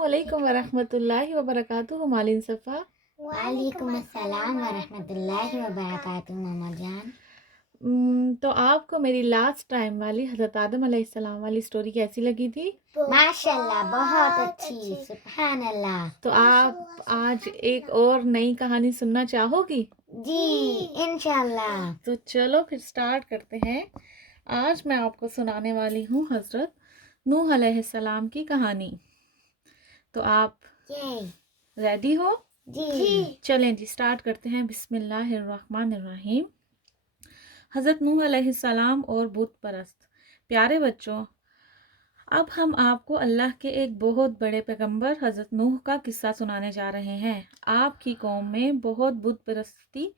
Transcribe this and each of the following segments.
علیکم ورحمۃ اللہ وبرکاتہ مالین صفا۔ وعلیکم السلام ورحمۃ اللہ وبرکاتہ ماما جان۔ تو آپ کو میری لاسٹ ٹائم والی حضرت آدم علیہ السلام والی سٹوری کیسی لگی تھی؟ ماشاء اللہ بہت اچھی، سبحان اللہ۔ تو آپ آج ایک اور نئی کہانی سننا چاہو گی؟ جی انشاءاللہ۔ تو چلو پھر سٹارٹ کرتے ہیں۔ آج میں آپ کو سنانے والی ہوں حضرت نوح علیہ السلام کی کہانی۔ تو آپ ریڈی ہو؟ جی چلیں جی سٹارٹ کرتے ہیں۔ بسم اللہ الرحمن الرحیم۔ حضرت نوح علیہ السلام اور بت پرست۔ پیارے بچوں، اب ہم آپ کو اللہ کے ایک بہت بڑے پیغمبر حضرت نوح کا قصہ سنانے جا رہے ہیں۔ آپ کی قوم میں بہت بت پرستی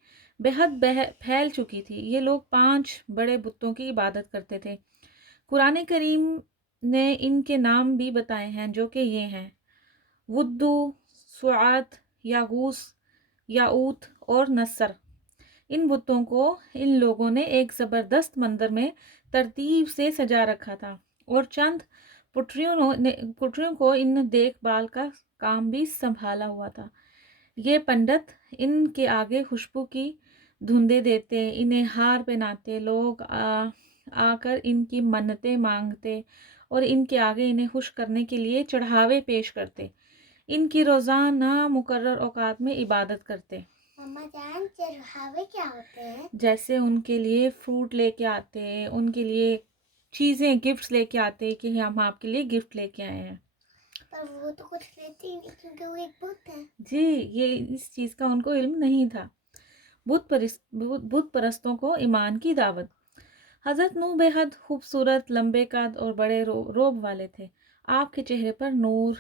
بے حد پھیل چکی تھی۔ یہ لوگ 5 بڑے بتوں کی عبادت کرتے تھے۔ قرآن کریم نے ان کے نام بھی بتائے ہیں، جو کہ یہ ہیں: ودو، سعات، یاغوث، یاؤت اور نصر۔ ان بتوں کو ان لوگوں نے ایک زبردست مندر میں ترتیب سے سجا رکھا تھا، اور چند پٹریوں کو ان دیکھ بھال کا کام بھی سنبھالا ہوا تھا۔ یہ پنڈت ان کے آگے خوشبو کی دھندیں دیتے، انہیں ہار پہناتے، لوگ آ کر ان کی منتیں مانگتے اور ان کے آگے انہیں خوش کرنے کے لیے چڑھاوے پیش کرتے۔ ان کی روزانہ مقرر اوقات میں عبادت کرتے۔ ماما جان، چڑھاوے کیا ہوتے ہیں؟ جیسے ان کے لیے فروٹ لے کے آتے، ان کے لیے چیزیں گفٹس لے کے آتے کہ ہم آپ کے لیے گفٹ لے کے آئے ہیں۔ پر وہ تو کچھ لیتے ہی نہیں کیونکہ وہ ایک بت ہے۔ جی، یہ اس چیز کا ان کو علم نہیں تھا۔ بت پرستوں کو ایمان کی دعوت۔ حضرت نوح بے حد خوبصورت، لمبے قد اور بڑے روب والے تھے۔ آپ کے چہرے پر نور،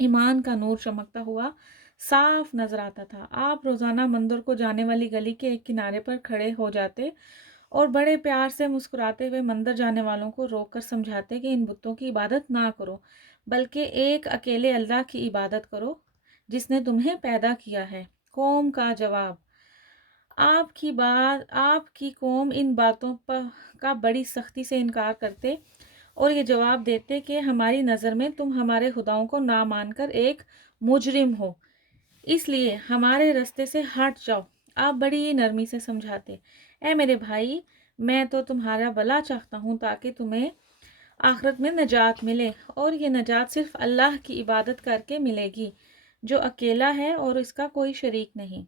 ایمان کا نور چمکتا ہوا صاف نظر آتا تھا۔ آپ روزانہ مندر کو جانے والی گلی کے ایک کنارے پر کھڑے ہو جاتے اور بڑے پیار سے مسکراتے ہوئے مندر جانے والوں کو روک کر سمجھاتے کہ ان بتوں کی عبادت نہ کرو، بلکہ ایک اکیلے اللہ کی عبادت کرو جس نے تمہیں پیدا کیا ہے۔ قوم کا جواب۔ آپ کی قوم ان باتوں کا بڑی سختی سے انکار کرتے اور یہ جواب دیتے کہ ہماری نظر میں تم ہمارے خداؤں کو نہ مان کر ایک مجرم ہو، اس لیے ہمارے رستے سے ہٹ جاؤ۔ آپ بڑی نرمی سے سمجھاتے: اے میرے بھائی، میں تو تمہارا بھلا چاہتا ہوں تاکہ تمہیں آخرت میں نجات ملے، اور یہ نجات صرف اللہ کی عبادت کر کے ملے گی، جو اکیلا ہے اور اس کا کوئی شریک نہیں۔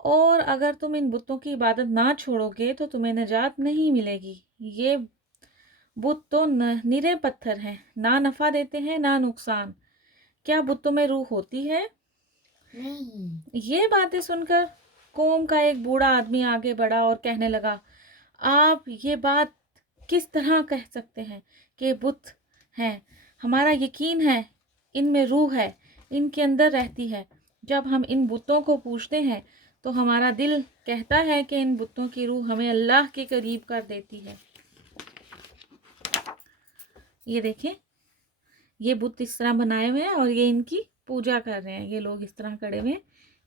اور اگر تم ان بتوں کی عبادت نہ چھوڑو گے تو تمہیں نجات نہیں ملے گی۔ یہ بت تو نرے پتھر ہیں، نہ نفع دیتے ہیں نہ نقصان۔ کیا بتوں میں روح ہوتی ہے؟ نہیں۔ یہ باتیں سن کر قوم کا ایک بوڑھا آدمی آگے بڑھا اور کہنے لگا: آپ یہ بات کس طرح کہہ سکتے ہیں کہ بت ہیں؟ ہمارا یقین ہے ان میں روح ہے، ان کے اندر رہتی ہے۔ جب ہم ان بتوں کو پوچھتے ہیں تو ہمارا دل کہتا ہے کہ ان بتوں کی روح ہمیں اللہ کے قریب کر دیتی ہے۔ یہ دیکھیں، یہ بت اس طرح بنائے ہوئے ہیں اور یہ ان کی پوجا کر رہے ہیں۔ یہ لوگ اس طرح کھڑے ہوئے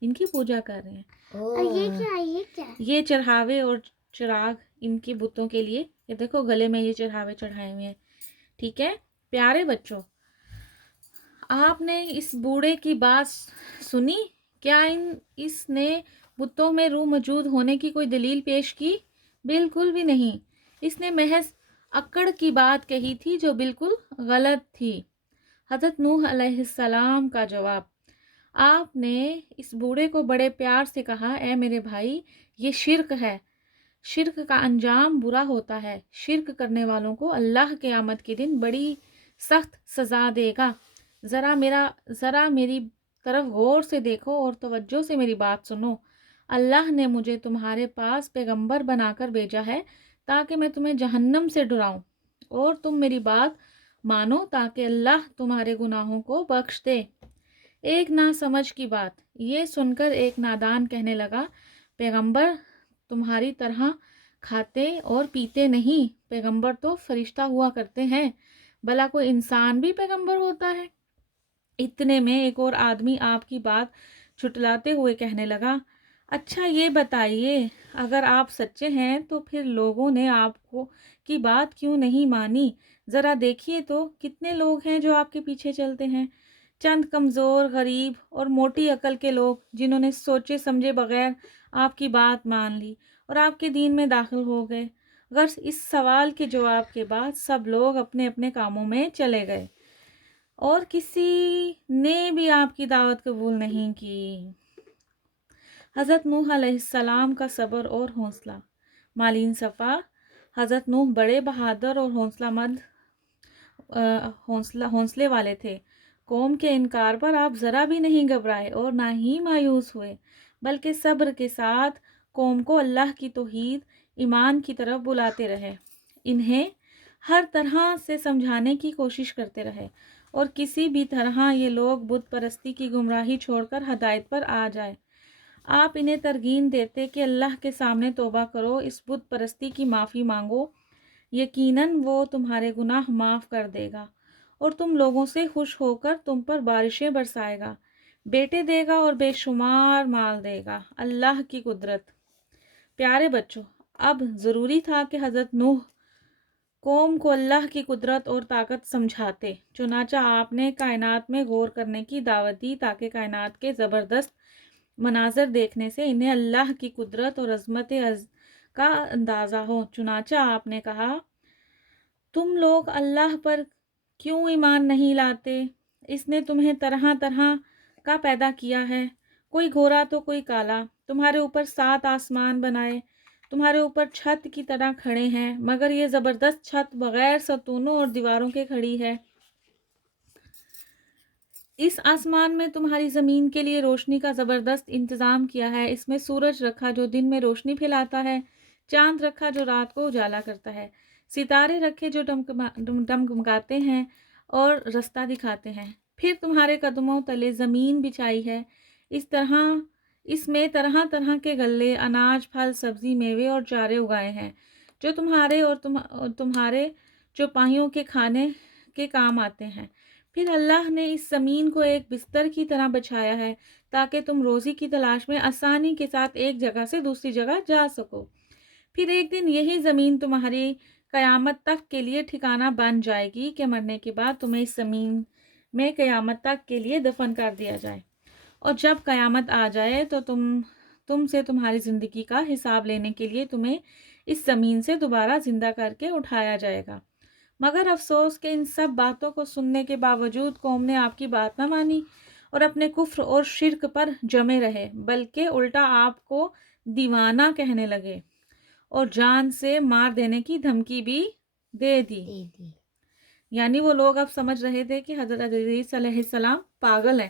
ان کی پوجا کر رہے ہیں۔ اور یہ کیا؟ یہ چڑھاوے اور چراغ ان کے بتوں کے لیے، یہ دیکھو گلے میں یہ چڑھاوے چڑھائے ہوئے ہیں۔ ٹھیک ہے پیارے بچوں، آپ نے اس بوڑھے کی بات سنی؟ کیا اس نے بتوں میں روح موجود ہونے کی کوئی دلیل پیش کی؟ بالکل بھی نہیں۔ اس نے محض اکڑ کی بات کہی تھی جو بالکل غلط تھی۔ حضرت نوح علیہ السلام کا جواب۔ آپ نے اس بوڑھے کو بڑے پیار سے کہا: اے میرے بھائی، یہ شرک ہے۔ شرک کا انجام برا ہوتا ہے۔ شرک کرنے والوں کو اللہ قیامت کے دن بڑی سخت سزا دے گا۔ ذرا میری طرف غور سے دیکھو اور توجہ سے میری بات سنو۔ اللہ نے مجھے تمہارے پاس پیغمبر بنا کر بھیجا ہے تاکہ میں تمہیں جہنم سے ڈراؤں، اور تم میری بات مانو تاکہ اللہ تمہارے گناہوں کو بخش دے۔ ایک ناسمجھ کی بات۔ یہ سن کر ایک نادان کہنے لگا: پیغمبر تمہاری طرح کھاتے اور پیتے نہیں، پیغمبر تو فرشتہ ہوا کرتے ہیں، بھلا کوئی انسان بھی پیغمبر ہوتا ہے؟ اتنے میں ایک اور آدمی آپ کی بات چھٹلاتے ہوئے کہنے لگا: اچھا یہ بتائیے، اگر آپ سچے ہیں تو پھر لوگوں نے آپ کی بات کیوں نہیں مانی؟ ذرا دیکھیے تو کتنے لوگ ہیں جو آپ کے پیچھے چلتے ہیں، چند کمزور، غریب اور موٹی عقل کے لوگ جنہوں نے سوچے سمجھے بغیر آپ کی بات مان لی اور آپ کے دین میں داخل ہو گئے۔ غرض اس سوال کے جواب کے بعد سب لوگ اپنے اپنے کاموں میں چلے گئے اور کسی نے بھی آپ کی دعوت قبول نہیں کی۔ حضرت نوح علیہ السلام کا صبر اور حوصلہ۔ مالین صفحہ۔ حضرت نوح بڑے بہادر اور حوصلے والے تھے۔ قوم کے انکار پر آپ ذرا بھی نہیں گھبرائے اور نہ ہی مایوس ہوئے، بلکہ صبر کے ساتھ قوم کو اللہ کی توحید، ایمان کی طرف بلاتے رہے، انہیں ہر طرح سے سمجھانے کی کوشش کرتے رہے اور کسی بھی طرح یہ لوگ بت پرستی کی گمراہی چھوڑ کر ہدایت پر آ جائے۔ آپ انہیں ترغیب دیتے کہ اللہ کے سامنے توبہ کرو، اس بت پرستی کی معافی مانگو، یقیناً وہ تمہارے گناہ معاف کر دے گا اور تم لوگوں سے خوش ہو کر تم پر بارشیں برسائے گا، بیٹے دے گا اور بے شمار مال دے گا۔ اللہ کی قدرت۔ پیارے بچوں، اب ضروری تھا کہ حضرت نوح قوم کو اللہ کی قدرت اور طاقت سمجھاتے، چنانچہ آپ نے کائنات میں غور کرنے کی دعوت دی تاکہ کائنات کے زبردست مناظر دیکھنے سے انہیں اللہ کی قدرت اور عظمت کا اندازہ ہو۔ چنانچہ آپ نے کہا، تم لوگ اللہ پر کیوں ایمان نہیں لاتے؟ اس نے تمہیں طرح طرح کا پیدا کیا ہے، کوئی گورا تو کوئی کالا، تمہارے اوپر 7 آسمان بنائے، تمہارے اوپر چھت کی طرح کھڑے ہیں، مگر یہ زبردست چھت بغیر ستونوں اور دیواروں کے کھڑی ہے۔ اس آسمان میں تمہاری زمین کے لیے روشنی کا زبردست انتظام کیا ہے، اس میں سورج رکھا جو دن میں روشنی پھیلاتا ہے، چاند رکھا جو رات کو اجالا کرتا ہے، ستارے رکھے جو ڈمڈماتے ہیں اور رستہ دکھاتے ہیں، پھر تمہارے قدموں تلے زمین بچھائی ہے، اس میں طرح طرح کے غلے، اناج، پھل، سبزی، میوے اور چارے اگائے ہیں جو تمہارے اور تمہارے چوپاہیوں کے کھانے کے کام آتے ہیں۔ پھر اللہ نے اس زمین کو ایک بستر کی طرح بچھایا ہے تاکہ تم روزی کی تلاش میں آسانی کے ساتھ ایک جگہ سے دوسری جگہ جا سکو۔ پھر ایک دن یہی زمین تمہاری قیامت تک کے لیے ٹھکانہ بن جائے گی کہ مرنے کے بعد تمہیں اس زمین میں قیامت تک کے لیے دفن کر دیا جائے، اور جب قیامت آ جائے تو تم سے تمہاری زندگی کا حساب لینے کے لیے تمہیں اس زمین سے دوبارہ زندہ کر کے اٹھایا جائے گا۔ مگر افسوس کہ ان سب باتوں کو سننے کے باوجود قوم نے آپ کی بات نہ مانی اور اپنے کفر اور شرک پر جمے رہے، بلکہ الٹا آپ کو دیوانہ کہنے لگے اور جان سے مار دینے کی دھمکی بھی دے دی۔ یعنی وہ لوگ اب سمجھ رہے تھے کہ حضرت ادریس علیہ السلام پاگل ہیں،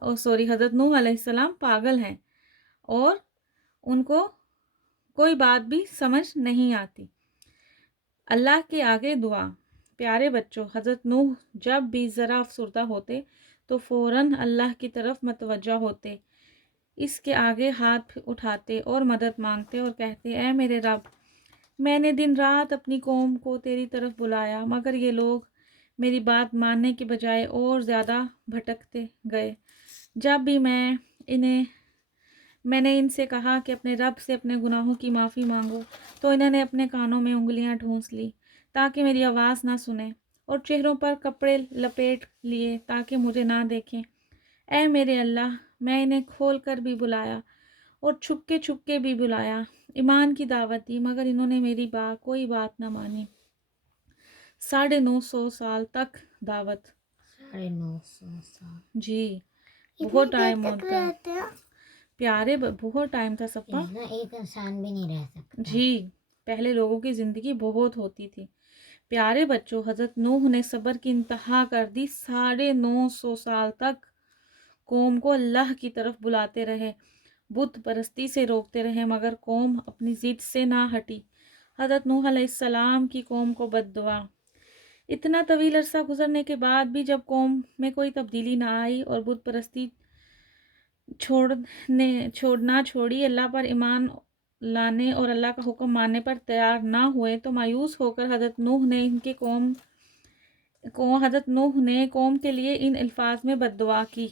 حضرت نوح علیہ السلام پاگل ہیں اور ان کو کوئی بات بھی سمجھ نہیں آتی۔ اللہ کے آگے دعا۔ پیارے بچوں، حضرت نوح جب بھی ذرا افسردہ ہوتے تو فوراً اللہ کی طرف متوجہ ہوتے، اس کے آگے ہاتھ اٹھاتے اور مدد مانگتے اور کہتے، اے میرے رب، میں نے دن رات اپنی قوم کو تیری طرف بلایا، مگر یہ لوگ میری بات ماننے کے بجائے اور زیادہ بھٹکتے گئے۔ جب بھی میں نے ان سے کہا کہ اپنے رب سے اپنے گناہوں کی معافی مانگو تو انہوں نے اپنے کانوں میں انگلیاں ڈھونس لی تاکہ میری آواز نہ سنیں اور چہروں پر کپڑے لپیٹ لیے تاکہ مجھے نہ دیکھیں۔ اے میرے اللہ، میں انہیں کھول کر بھی بلایا اور چھپ کے بھی بلایا، ایمان کی دعوت دی، مگر انہوں نے میری کوئی بات نہ مانی۔ 950 سال تک دعوت۔ 950 سال جی بہت ٹائم ہوتا ہے پیارے، بہت ٹائم تھا سپا۔ ایک انسان بھی نہیں رہ سکتا۔ جی پہلے لوگوں کی زندگی بہت ہوتی تھی۔ پیارے بچوں، حضرت نوح نے صبر کی انتہا کر دی، 950 سال تک قوم کو اللہ کی طرف بلاتے رہے، بت پرستی سے روکتے رہے، مگر قوم اپنی ضد سے نہ ہٹی۔ حضرت نوح علیہ السلام کی قوم کو بد دعا۔ اتنا طویل عرصہ گزرنے کے بعد بھی جب قوم میں کوئی تبدیلی نہ آئی اور بت پرستی چھوڑنا چھوڑی، اللہ پر ایمان لانے اور اللہ کا حکم ماننے پر تیار نہ ہوئے، تو مایوس ہو کر حضرت نوح نے قوم کے لیے ان الفاظ میں بد دعا کی،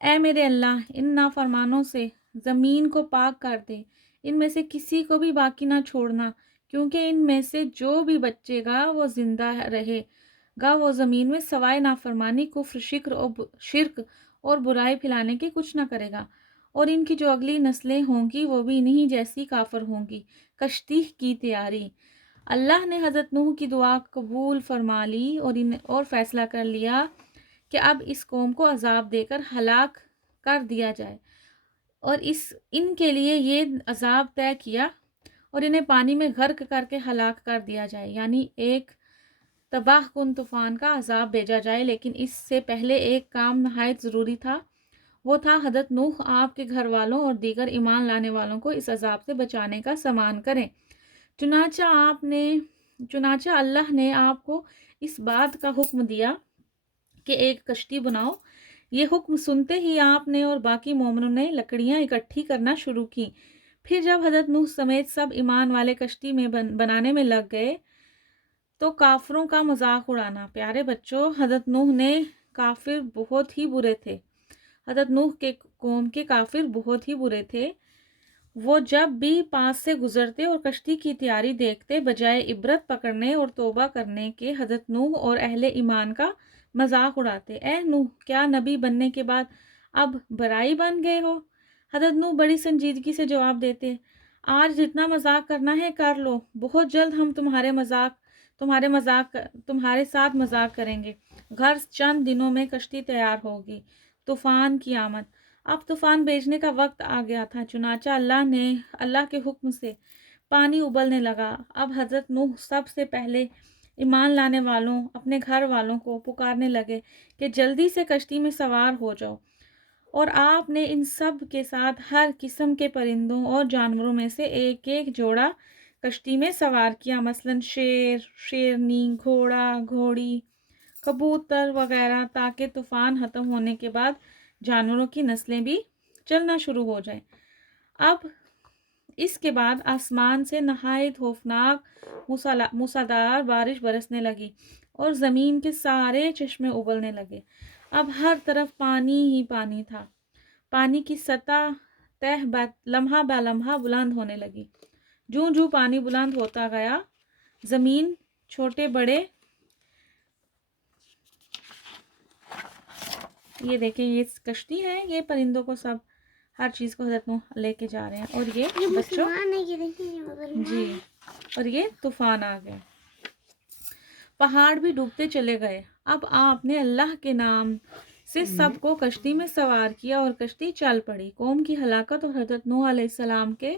اے میرے اللہ، ان نافرمانوں سے زمین کو پاک کر دے، ان میں سے کسی کو بھی باقی نہ چھوڑنا، کیونکہ ان میں سے جو بھی بچے گا وہ زندہ رہے گا وہ زمین میں سوائے نافرمانی، کفر، شرک اور برائی پھیلانے کے کچھ نہ کرے گا، اور ان کی جو اگلی نسلیں ہوں گی وہ بھی انہی جیسی کافر ہوں گی۔ کشتی کی تیاری۔ اللہ نے حضرت نوح کی دعا قبول فرما لی اور فیصلہ کر لیا کہ اب اس قوم کو عذاب دے کر ہلاک کر دیا جائے، اور ان کے لیے یہ عذاب طے کیا اور انہیں پانی میں غرق کر کے ہلاک کر دیا جائے، یعنی ایک تباہ کن طوفان کا عذاب بھیجا جائے۔ لیکن اس سے پہلے ایک کام نہایت ضروری تھا، وہ تھا حضرت نوح آپ کے گھر والوں اور دیگر ایمان لانے والوں کو اس عذاب سے بچانے کا سامان کریں۔ چنانچہ اللہ نے آپ کو اس بات کا حکم دیا کہ ایک کشتی بناؤ۔ یہ حکم سنتے ہی آپ نے اور باقی مومنوں نے لکڑیاں اکٹھی کرنا شروع کی۔ پھر جب حضرت نوح سمیت سب ایمان والے کشتی میں بنانے میں لگ گئے تو کافروں کا مذاق اڑانا۔ پیارے بچوں، حضرت نوح نے کافر بہت ہی برے تھے۔ حضرت نوح کے قوم کے کافر بہت ہی برے تھے۔ وہ جب بھی پاس سے گزرتے اور کشتی کی تیاری دیکھتے، بجائے عبرت پکڑنے اور توبہ کرنے کے حضرت نوح اور اہل ایمان کا مذاق اڑاتے۔ اے نوح، کیا نبی بننے کے بعد اب برائی بن گئے ہو؟ حضرت نوح بڑی سنجیدگی سے جواب دیتے، آج جتنا مذاق کرنا ہے کر لو، بہت جلد ہم تمہارے ساتھ مذاق کریں گے۔ غرض چند دنوں میں کشتی تیار ہوگی۔ طوفان کی آمد۔ اب طوفان بھیجنے کا وقت آ گیا تھا، چنانچہ اللہ کے حکم سے پانی ابلنے لگا۔ اب حضرت نوح سب سے پہلے ایمان لانے والوں، اپنے گھر والوں کو پکارنے لگے کہ جلدی سے کشتی میں سوار ہو جاؤ، اور آپ نے ان سب کے ساتھ ہر قسم کے پرندوں اور جانوروں میں سے ایک ایک جوڑا کشتی میں سوار کیا، مثلا شیر، شیرنی، گھوڑا، گھوڑی، کبوتر وغیرہ، تاکہ طوفان ختم ہونے کے بعد جانوروں کی نسلیں بھی چلنا شروع ہو جائیں۔ اب اس کے بعد آسمان سے نہایت خوفناک موسلادھار بارش برسنے لگی اور زمین کے سارے چشمے ابلنے لگے۔ اب ہر طرف پانی ہی پانی تھا۔ پانی کی سطح لمحہ بہ لمحہ بلند ہونے لگی۔ جوں جوں پانی بلند ہوتا گیا، زمین، چھوٹے بڑے، یہ دیکھیں یہ کشتی ہے، یہ پرندوں کو سب ہر چیز کو حضرت نوح لے کے جا رہے ہیں، اور یہ بچوں جی، اور یہ طوفان آ گئے، پہاڑ بھی ڈوبتے چلے گئے۔ اب آپ نے اللہ کے نام سے سب کو کشتی میں سوار کیا اور کشتی چل پڑی۔ قوم کی ہلاکت اور حضرت نوح علیہ السلام کے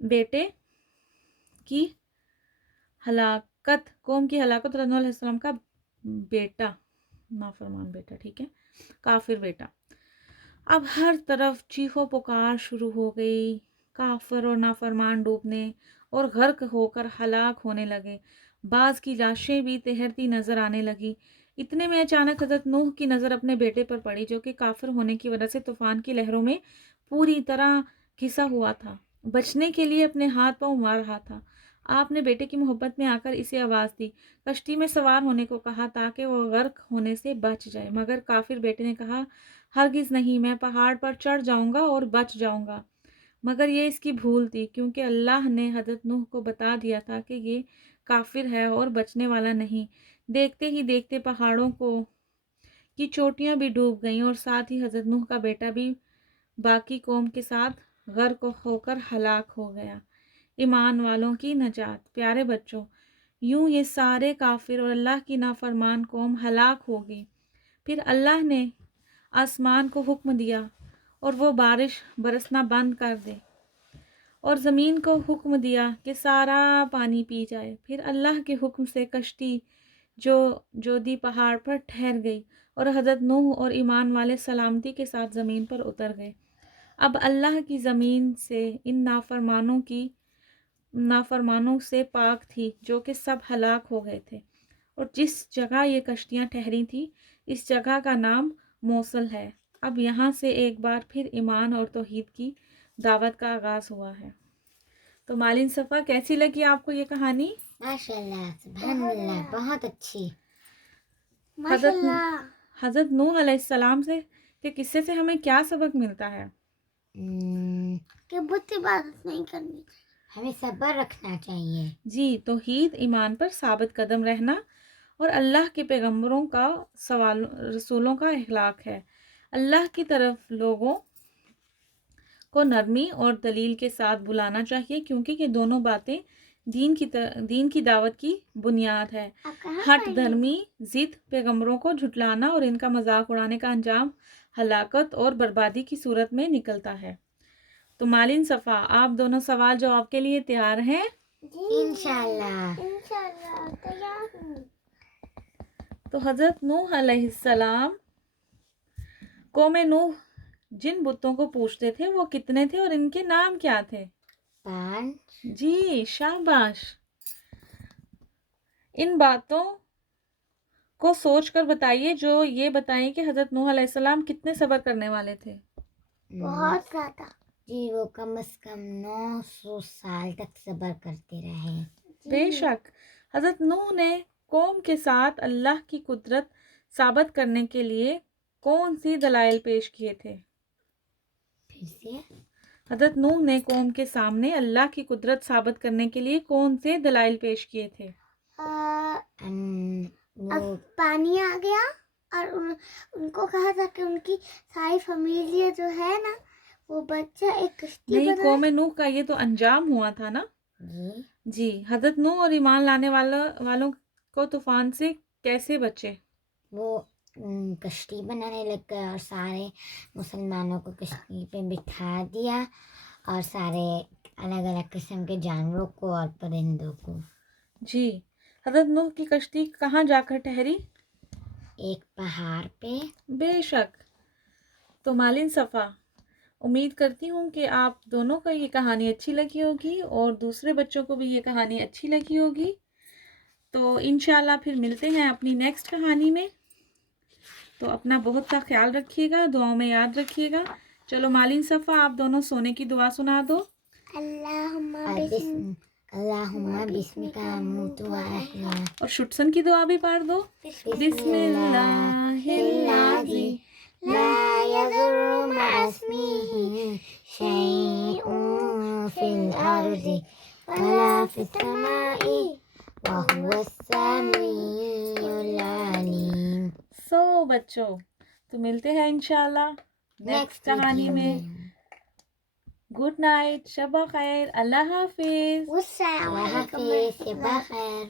بیٹے کی ہلاکت، قوم کی ہلاکت، حضرت نوح علیہ السلام کا بیٹا، نافرمان بیٹا، ٹھیک ہے، کافر بیٹا۔ اب ہر طرف چیخو پکار شروع ہو گئی، کافر اور نافرمان ڈوبنے اور غرق ہو کر ہلاک ہونے لگے۔ بعض کی لاشیں بھی تیرتی نظر آنے لگی۔ اتنے میں اچانک حضرت نوح کی نظر اپنے بیٹے پر پڑی، جو کہ کافر ہونے کی وجہ سے طوفان کی لہروں میں پوری طرح گھسا ہوا تھا، بچنے کے لیے اپنے ہاتھ پاؤں مار رہا تھا۔ آپ نے بیٹے کی محبت میں آ کر اسے آواز دی، کشتی میں سوار ہونے کو کہا تاکہ وہ غرق ہونے سے بچ جائے، مگر کافر بیٹے نے کہا، ہرگز نہیں، میں پہاڑ پر چڑھ جاؤں گا اور بچ جاؤں گا۔ مگر یہ اس کی بھول تھی، کیونکہ اللہ نے حضرت نوح کو بتا دیا تھا کہ یہ کافر ہے اور بچنے والا نہیں۔ دیکھتے ہی دیکھتے پہاڑوں کی چوٹیاں بھی ڈوب گئیں اور ساتھ ہی حضرت نوح کا بیٹا بھی باقی قوم کے ساتھ غرق ہو کر ہلاک ہو گیا۔ ایمان والوں کی نجات۔ پیارے بچوں، یوں یہ سارے کافر اور اللہ کی نافرمان قوم ہلاک ہوگی۔ پھر اللہ نے آسمان کو حکم دیا اور وہ بارش برسنا بند کر دے، اور زمین کو حکم دیا کہ سارا پانی پی جائے۔ پھر اللہ کے حکم سے کشتی جودی پہاڑ پر ٹھہر گئی اور حضرت نوح اور ایمان والے سلامتی کے ساتھ زمین پر اتر گئے۔ اب اللہ کی زمین سے ان نافرمانوں سے پاک تھی جو کہ سب ہلاک ہو گئے تھے، اور جس جگہ یہ کشتیاں ٹھہری تھی اس جگہ کا نام موصل ہے۔ اب یہاں سے ایک بار پھر ایمان اور توحید کی دعوت کا آغاز ہوا ہے۔ تو مالین صفا، کیسی لگی آپ کو یہ کہانی؟ ماشاءاللہ، سبحان اللہ، بہت اچھی۔ حضرت نوح علیہ السلام سے کے قصے سے ہمیں کیا سبق ملتا ہے؟ کہ بت عبادت نہیں کرنی، ہمیں صبر رکھنا چاہیے. جی، توحید ایمان پر ثابت قدم رہنا اور اللہ کے پیغمبروں کا رسولوں کا اخلاق ہے. اللہ کی طرف لوگوں کو نرمی اور دلیل کے ساتھ بلانا چاہیے، کیونکہ یہ دونوں باتیں دین کی دعوت کی بنیاد ہے. ہٹ دھرمی، ضد، پیغمبروں کو جھٹلانا اور ان کا مذاق اڑانے کا انجام ہلاکت اور بربادی کی صورت میں نکلتا ہے. تو مالین صفا، آپ دونوں سوال جواب کے لیے تیار ہیں؟ انشاءاللہ. تیار ہوں. تو حضرت نوح علیہ السلام، قوم نوح جن بتوں کو پوجتے تھے وہ کتنے تھے اور ان کے نام کیا تھے؟ 5. جی، شاباش. ان باتوں کو سوچ کر بتائیے جو یہ بتائیں کہ حضرت نوح علیہ السلام کتنے صبر کرنے والے تھے. بہت زیادہ. جی، وہ کم از کم 900 سال تک صبر کرتے رہے. بے شک حضرت نوح نے قوم کے ساتھ اللہ کی قدرت ثابت کرنے کے لیے کون سی دلائل پیش کیے تھے؟ پھر سے حضرت نوح نے قوم کے سامنے اللہ کی قدرت ثابت کرنے کے لیے کون سے دلائل پیش کیے تھے؟ وہ پانی آ گیا اور ان کو کہا تھا کہ ان کی ساری فیملی جو ہے نا وہ بچہ ایک کشتی نہیں، بنائے. قوم نوح کا یہ تو انجام ہوا تھا نا. جی جی، حضرت نوح اور ایمان لانے والوں کو طوفان سے کیسے بچے؟ وہ کشتی بنانے لگ گئے اور سارے مسلمانوں کو کشتی پہ بٹھا دیا اور سارے الگ الگ قسم کے جانوروں کو اور پرندوں کو. جی، حضرت نوح کی کشتی کہاں جا کر ٹھہری؟ ایک پہاڑ پہ. بے شک. تو مالین صفا، امید کرتی ہوں کہ آپ دونوں کو یہ کہانی اچھی لگی ہوگی اور دوسرے بچوں کو بھی یہ کہانی اچھی لگی ہوگی. تو انشاءاللہ پھر ملتے ہیں اپنی نیکسٹ کہانی میں. تو اپنا بہت سا خیال رکھیے گا، دعاؤں میں یاد رکھیے گا. چلو مالین صفا، آپ دونوں سونے کی دعا سنا دو. اللہم بسمک اموت و احیا. اور شٹسن کی دعا بھی پڑھ دو. بسم اللہ الذی لا يضر مع اسمه شيء في الأرض ولا في السماء وهو السميع العليم. سو بچوں، تو ملتے ہیں انشاءاللہ نیکسٹ کہانی میں. گڈ نائٹ، شب خیر، اللہ حافظ. السلام اللہ علیکم حافظ، شب خیر.